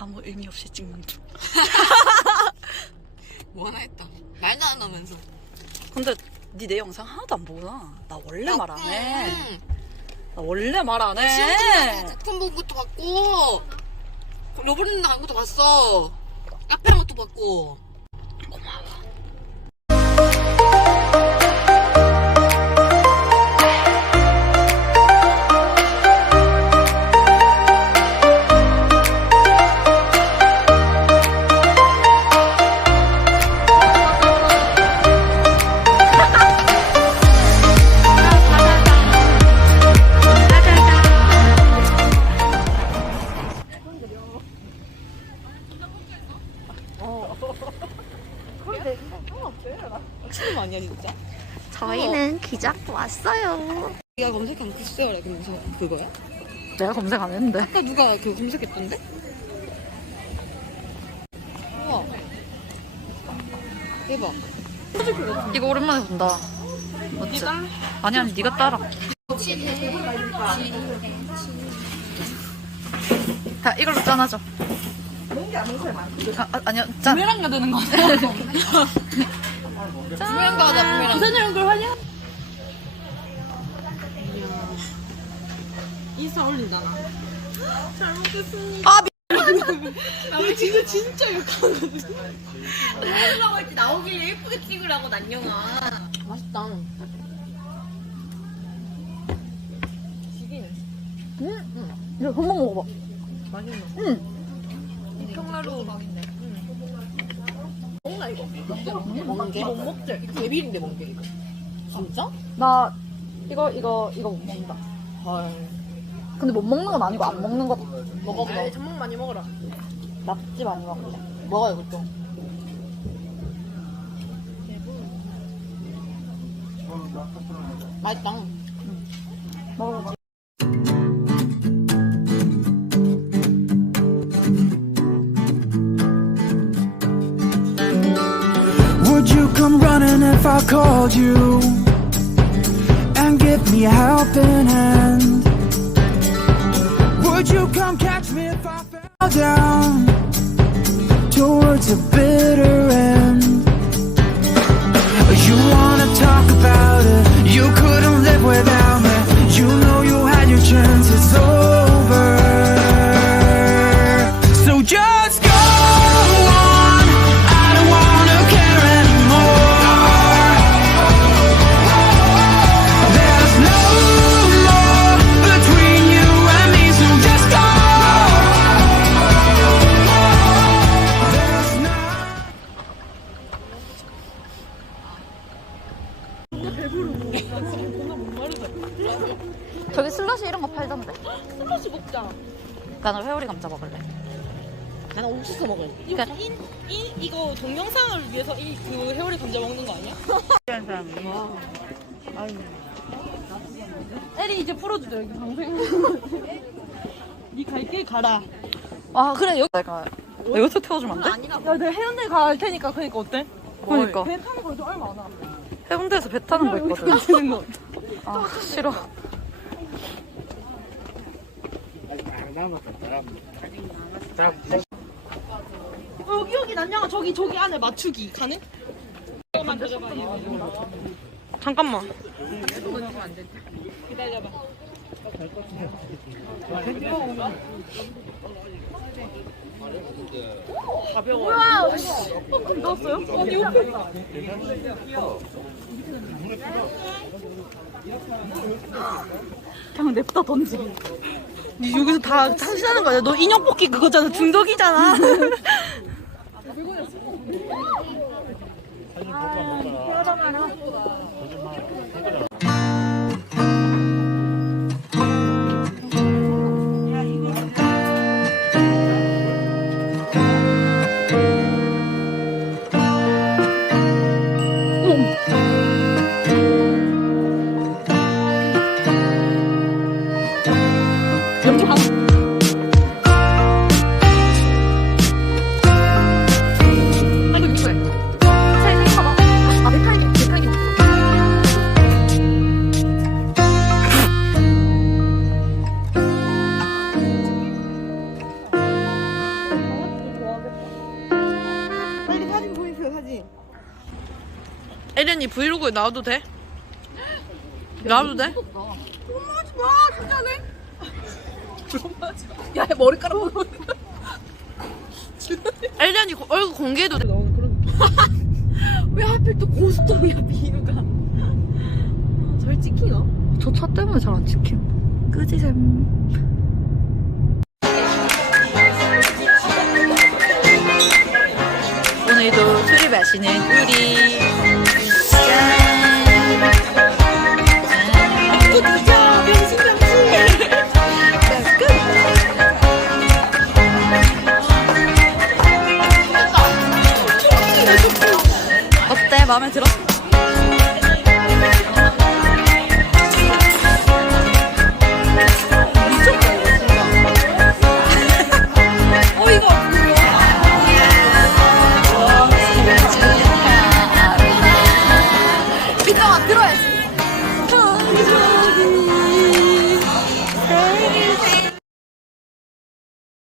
아무 의미 없이 찍는 중. 뭐 하나 했다. 말도 안 하면서. 근데 니내 영상 하나도 안 보구나. 나 원래 말 안 해. 응. 나 원래 말 안 해. 제품 본 것도 봤고, 러브랜드 간 것도 봤어. 카페 한 것도 봤고. 친구 아니야 진짜? 저희는 기장도 왔어요. 네가 검색한 그 수요래 그러면서 그거야? 내가 검색 안 했는데. 아까 누가 그 검색했던데? 우와. 대박. 이거 오랜만에 본다. 맞지? 아니 아니 네가 따라. 자 이걸로 짠하죠. 아, 아, 아니요 짠. 부메랑가 되는 거 아니야? 부메랑가 하자 부메랑. 부산이 얼굴 하냐? 인스타 올린다 나. 잘 먹겠습니다. 아, 나 진짜 진짜 욕하거든. 올라고 할때 나오길 예쁘게 찍으라고 난영아. 맛있다. 이거 한번 먹어봐. 맛있나? 응. 평라로 막인데. 먹나 이거? 멍게? 못 먹지? 데빌인데 멍게 이거. 진짜? 나 이거 이거 이거 못 먹는다. 헐. 근데 못 먹는 건 아니고 안 먹는 거 먹어 먹어. 잠만 많이 먹어라. 맛집 많이 먹는다. 먹어 이것도. 맛있다. 먹어 Would you come running if I called you and give me a helping hand? Would you come catch me if I fell down towards a bitter end? You wanna talk about it, you couldn't live without me. You know you had your chance, it's over. So just 이런 거 팔던데. 슬러시 먹자. 나는 회오리 감자 먹을래. 나는 옥수수 먹을래. 이거 그러니까- 인, 인, 이거 동영상을 위해서 이 그 회오리 감자 먹는 거 아니야? 에리 이제 풀어주자 여기 방생. 니갈 길 가라. 아 그래 여기 내가 여기서 태워주면 안 돼? 야, 내가 해운대 갈 테니까 그러니까 어때? 그러니까 배 타는 거도 얼마 안 와. 해운대에서 배 타는 거 있거든. 거. 아 싫어. 어, 여기 여기 난영아 저기 저기 안에 맞추기 가능? 잠깐만. 잠깐만. 기다려봐. 가벼워. 뭐야? 어, 넣었어요? 어디 옆에 있다. 그냥 냅다 던지기. 니 여기서 다 상신하는 거 아니야? 너 인형 뽑기 그거잖아. 중독이잖아. 에렌이 브이로그에 나와도 돼? 나와도 돼? 야 머리카락 보고 고- 얼굴 공개해도 돼? 왜 하필 또 고스톱이야 비누가 절 찍히나? 저 차 때문에 잘 안 찍힘. 끄지셈. 오늘도 술을 마시는 우리. 마음에 들어?